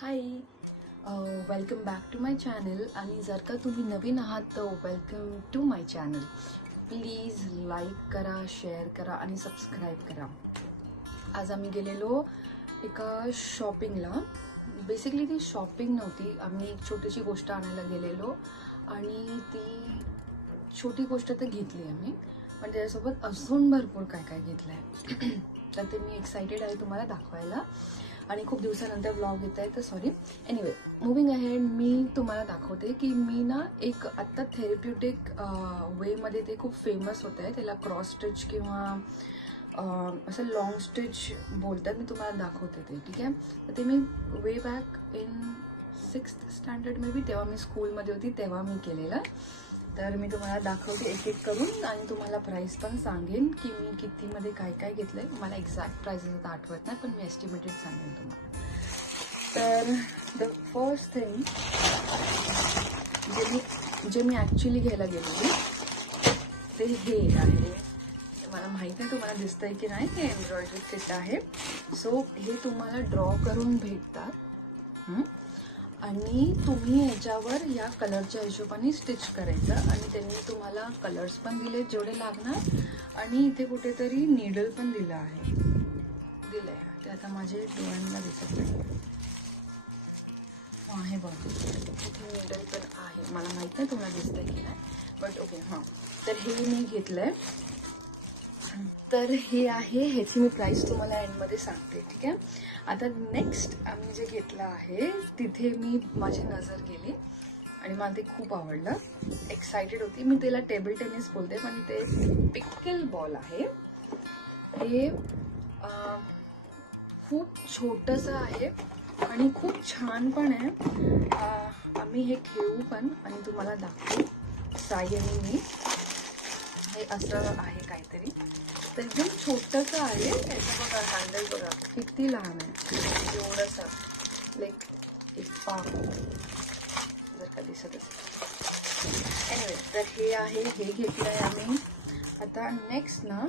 High, welcome back to my channel. आणि जर का तुम्ही नवीन आहात तर welcome to my channel. Please like करा, शेअर करा आणि सबस्क्राईब करा. आज आम्ही गेलेलो एका शॉपिंगला. बेसिकली ती शॉपिंग नव्हती, आम्ही एक छोटीशी गोष्ट आणायला गेलेलो आणि ती छोटी गोष्ट तर घेतली आम्ही, पण त्याच्यासोबत अजून भरपूर काय काय घेतलं आहे. तर ते मी एक्सायटेड आहे तुम्हाला दाखवायला आणि खूप दिवसानंतर व्लॉग येत आहे, तर सॉरी. एनिवे, मूविंग अहेड, मी तुम्हाला दाखवते की मी ना एक आत्ता थेरप्युटिक वेमध्ये ते खूप फेमस होत आहे, त्याला क्रॉस स्टिच किंवा असं लॉंग स्टिच बोलतात. मी तुम्हाला दाखवते ते, ठीक आहे. तर ते मी way back in 6th standard maybe, तेव्हा मी स्कूलमध्ये होती तेव्हा मी केलेलं. तर मी तुम्हाला दाखवते एक एक करून आणि तुम्हाला प्राईस पण सांगेन की मी कितीमध्ये काय काय घेतलं आहे. मला एक्झॅक्ट प्राईसेस आता आठवत नाही, पण मी एस्टिमेटेड सांगेन तुम्हाला. तर द फर्स्ट थिंग जे मी ॲक्च्युली घ्यायला गेलेली ते हे आहे. मला माहीत नाही तुम्हाला दिसतंय की नाही, हे एम्ब्रॉयडरी किट आहे. सो हे तुम्हाला ड्रॉ करून भेटतात आणि तुम्ही याच्यावर या कलरच्या हिशोबाने स्टिच करायचं आणि त्यांनी तुम्हाला कलर्स पण दिले जेवढे लागणार आणि इथे कुठेतरी नीडल पण दिलं आहे. ते आता माझे डोळ्यांना दिसत नाही. हे बघ, इथे नीडल पण आहे. मला माहीत नाही तुम्हाला दिसतंय की नाही, बट ओके. हां, तर हे मी घेतलंय. तर हे आहे, ह्याची मी प्राईस तुम्हाला एंडमध्ये सांगते, ठीक आहे. आता नेक्स्ट आम्ही जे घेतलं आहे तिथे माझी नजर गेली आणि मला ते खूप आवडलं. एक्सायटेड होती मी. त्याला टेबल टेनिस बोलते, पण ते पिकल बॉल आहे. हे खूप छोटंसं आहे आणि खूप छान पण आहे. आम्ही हे खेळू पण आणि तुम्हाला दाखवू. साई आणि मी. हे असं आहे काहीतरी, तर एकदम छोटंसं आहे. याचं बघा, हँडल बघा किती लहान आहे, एवढंसं, लाईक एक पाव, जर का दिसत असेल. एनिवे, तर हे आहे, हे घेतलं आहे आम्ही. आता नेक्स्ट ना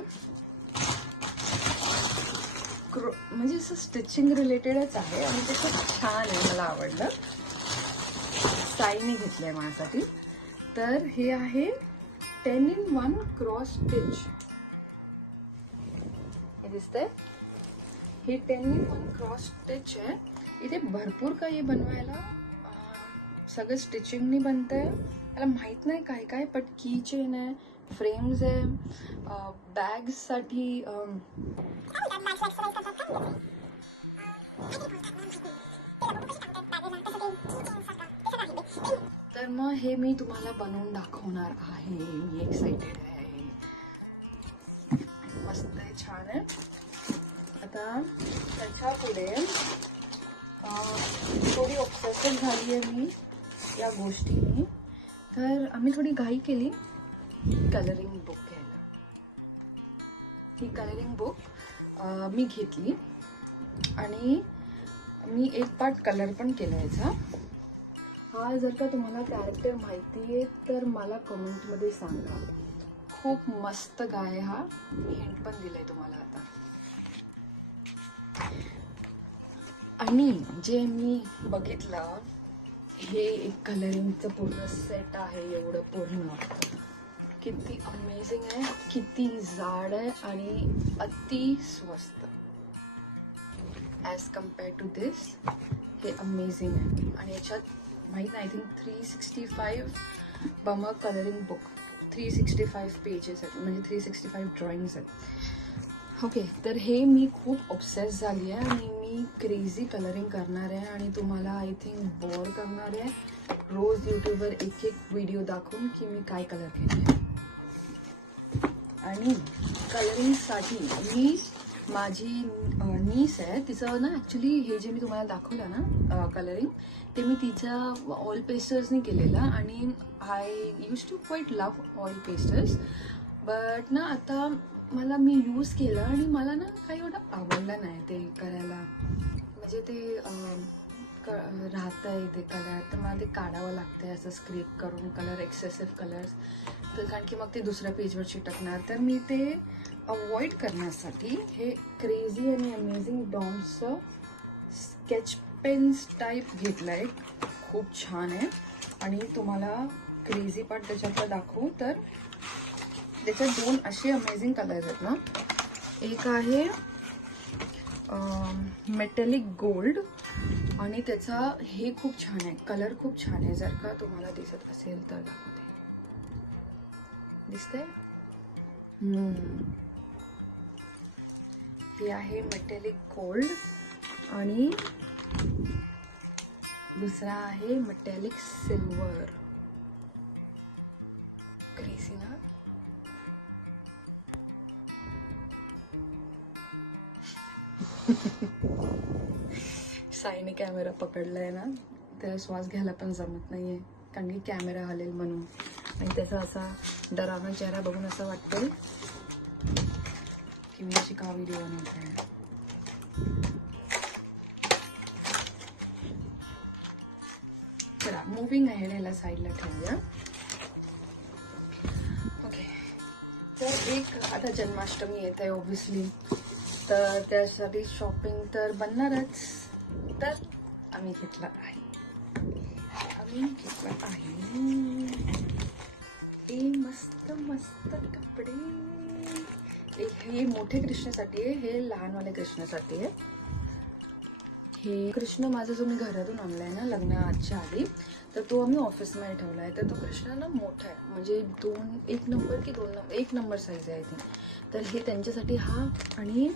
म्हणजे असं स्टिचिंग रिलेटेडच आहे आणि ते खूप छान आहे, मला आवडलं. साईने घेतलं आहे माझ्यासाठी. तर हे आहे 10-in-1 क्रॉस स्टिच. हे दिसतंय, हे 10-in-1 क्रॉस स्टिच आहे. इथे भरपूर काही बनवायला, सगळं स्टिचिंगनी बनतंय. मला माहीत नाही काय काय, बट की चेन आहे, फ्रेम्स आहे, बॅग्ससाठी. तर मग हे मी तुम्हाला बनवून दाखवणार आहे. मी एक्सायटेड आहे. मस्त आहे, छान आहे. आता त्याच्या पुढे थोडी ऑब्सेसिव्ह झाली आहे मी या गोष्टीने. तर आम्ही थोडी घाई केली कलरिंग बुक घ्यायला. ही कलरिंग बुक मी घेतली आणि मी एक पार्ट कलर पण केला याचा. हा जर का तुम्हाला कॅरेक्टर माहिती आहे तर मला कमेंटमध्ये सांगा. खूप मस्त गाय, हा मी हिंट पण दिलाय तुम्हाला आता. आणि जे मी बघितलं, हे एक कलरिंगचं पूर्ण सेट आहे, एवढं पूर्ण. किती अमेझिंग आहे, किती जाड आहे आणि अति स्वस्त ॲज कम्पेअर टू दिस. हे अमेझिंग आहे. आणि याच्यात माहीत नाही, I think 365 bummer colouring book, 365 pages आहेत, म्हणजे 365 ड्रॉइंग्स आहेत. ओके, तर हे मी खूप ऑब्सेस झाली आहे आणि मी क्रेझी कलरिंग करणार आहे आणि तुम्हाला आय थिंक बोर करणार आहे रोज यूट्यूबवर एक एक व्हिडिओ दाखवून की मी काय कलर केले. आणि कलरिंगसाठी मी, माझी नीस आहे, तिचं ना ॲक्च्युली हे जे मी तुम्हाला दाखवलं ना कलरिंग, ते मी तिच्या ऑइल पेस्टर्सनी केलेलं. आणि I use to quite love oil pastels, but ना आता मी यूज केलं आणि मला ना काही एवढं आवडलं नाही ते करायला. म्हणजे ते राहतं आहे ते कलर, तर मला ते काढावं लागतं आहे असं स्क्रेप करून कलर, एक्सेसिव्ह कलर्स. तर कारण की मग ते दुसऱ्या पेजवर चिटकणार. तर मी ते अवॉइड करण्यासाठी हे क्रेझी आणि अमेझिंग डॉम्सचं स्केच पेन्स टाईप घेतला आहे, खूप छान आहे. आणि तुम्हाला क्रेझी पार्ट त्याच्यातला दाखवू तर त्याच्यात 2 असे अमेझिंग कलर्स आहेत ना. एक आहे मेटॅलिक गोल्ड आणि त्याचा हे खूप छान आहे, कलर खूप छान आहे. जर का तुम्हाला दिसत असेल तर दाखवते, दिसतंय. हे आहे मेटॅलिक गोल्ड आणि दुसरा आहे मेटॅलिक सिल्वर. क्रेझी ना. साईने कॅमेरा पकडलाय ना, त्याला श्वास घ्यायला पण जमत नाहीये, कारण की कॅमेरा हलेल म्हणून. आणि त्याचा असा डरावना चेहरा बघून असं वाटतंय की मी अशी का व्हिडिओ बनवते. चला मूविंग आहे, ह्याला साईडला ठेवूया. ओके, तर एक आता जन्माष्टमी येत आहे ऑब्व्हियसली, तर त्यासाठी शॉपिंग तर बनणारच. तर आम्ही घेतला आहे हे मस्त मस्त कपडे. हे मोठे कृष्णासाठी आहे, हे लहानवाले कृष्णासाठी आहे. हे कृष्ण माझा जो मी घरातून आणलाय ना लग्नाच्या आधी, तर तो आम्ही ऑफिसमध्ये ठेवला आहे. तर तो कृष्ण ना मोठा आहे, म्हणजे 1 नंबर की 2 नंबर 1 नंबर साईज आहे ती. तर हे त्यांच्यासाठी हा, आणि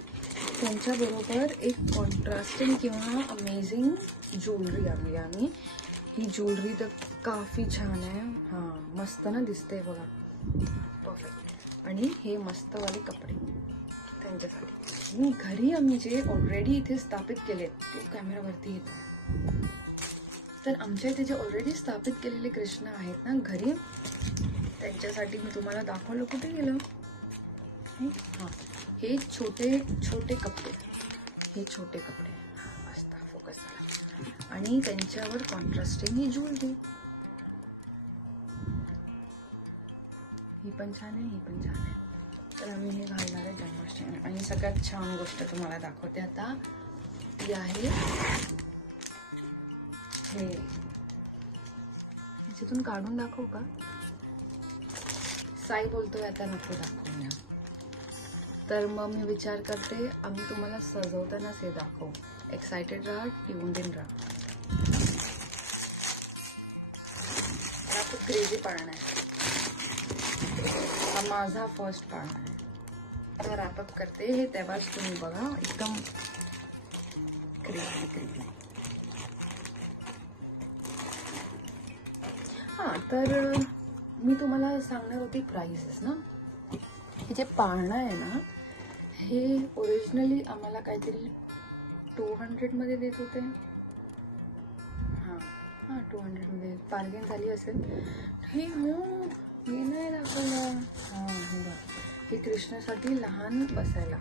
त्यांच्याबरोबर एक कॉन्ट्रास्टिंग किंवा अमेझिंग ज्वेलरी आणली आम्ही. ही ज्वेलरी तर काफी छान आहे. हां, मस्त ना दिसते बघा, परफेक्ट. आणि हे मस्तवाले कपडे त्यांच्यासाठी. आणि घरी आम्ही जे ऑलरेडी इथे स्थापित केले, तो कॅमेरावरती येत आहे. तर आमच्या इथे जे ऑलरेडी स्थापित केलेले कृष्ण आहेत ना घरी, त्यांच्यासाठी मी तुम्हाला दाखवलं. कुठे गेलं? हां, हे छोटे छोटे कपडे, हे छोटे कपडे मस्त फोकस झाला. आणि त्यांच्यावर कॉन्ट्रास्टिंग ही ज्वेलरी, ही पण छान आहे, ही पण छान आहे. तर आम्ही हे घालणार आहे जन्माष्टमी. आणि सगळ्यात छान गोष्ट तुम्हाला दाखवते आता, ती आहे हे. ह्याच्यातून काढून दाखवू का? साई बोलतोय आता नको दाखवूया. तर मग मी विचार करते आम्ही तुम्हाला सजवतानाच हे दाखवू. एक्सायटेड राहा, ट्यून्ड इन राहा. हा खूप क्रेझी पाळणा आहे, हा माझा फर्स्ट पाळणा आहे. आता रॅपअप करते हे, तेव्हाच तुम्ही बघा. एकदम क्रेझी क्रेझी. हां, तर मी तुम्हाला सांगणार होती प्राइसेस ना. हे जे पाळणं आहे ना, हे ओरिजिनली आम्हाला काहीतरी 200मध्ये देत होते. हां 200मध्ये बार्गेन झाली असेल. हे हे नाही दाखवलं. हां, हे बघा, हे कृष्णासाठी लहान बसायला,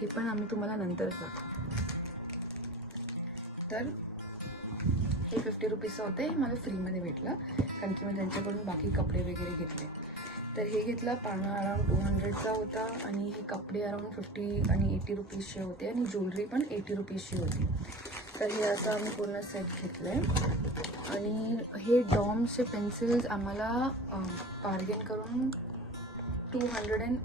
हे पण आम्ही तुम्हाला नंतरच दाखवतो. तर हे 50 रुपीजचं होते, मला फ्रीमध्ये भेटलं, कारण की मी त्यांच्याकडून बाकी कपडे वगैरे घेतले. तर हे घेतलं, पाळणा अराउंड 200चा होता, आणि हे कपडे अराउंड 50 आणि 80 रुपीजचे होते, आणि ज्वेलरी पण 80 रुपीजची होती. तर हे असं आम्ही पूर्ण सेट घेतलं आहे. आणि हे डॉम्सचे पेन्सिल्स आम्हाला बार्गेन करून 200